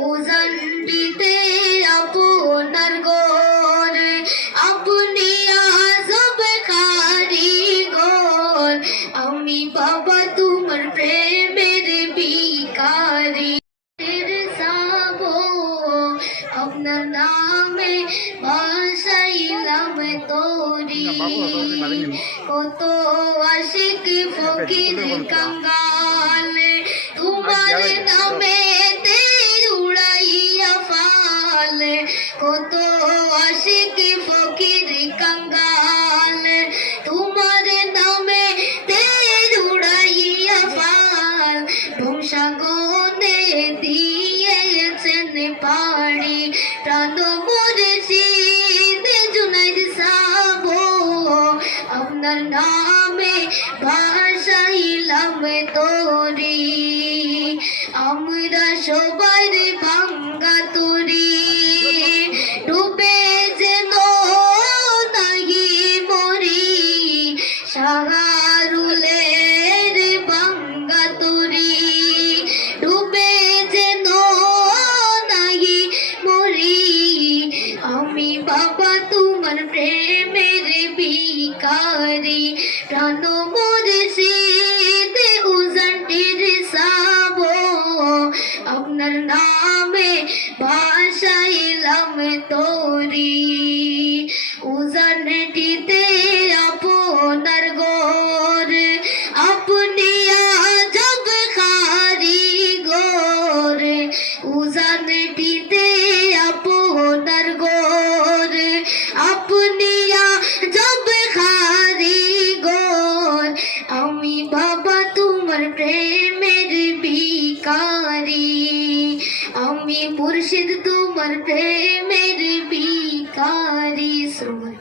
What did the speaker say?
উজান দিতে আপনার গোরে আপনি আজব কারিগর আমি বাবা তোমার প্রেমের বিকারি আপনার নামে বাসাইলাম তোরি কত আশিক ফকির কাঙ্গাল বংশাগনে দিয়েছেন পাড়ি প্রাণ মুর্শিদ জুনাইদ সাব। আপনার নামে ভাষাইলাম তোরি, আমরা সবাই ভাঙ্গা তোরি। বাবা তোমার প্রেমের বিকারি প্রাণ মুর্শিদ উজানটির সাবো। আপনার নামে ভাষাইলাম তোরি। উজানটিতে আপনার গোর আপনি আজব খারি গোর উজানটিতে তোমার প্রেমের বিকারি আমি মুর্শিদ তোমার প্রেমের বিকারি শ্রবণ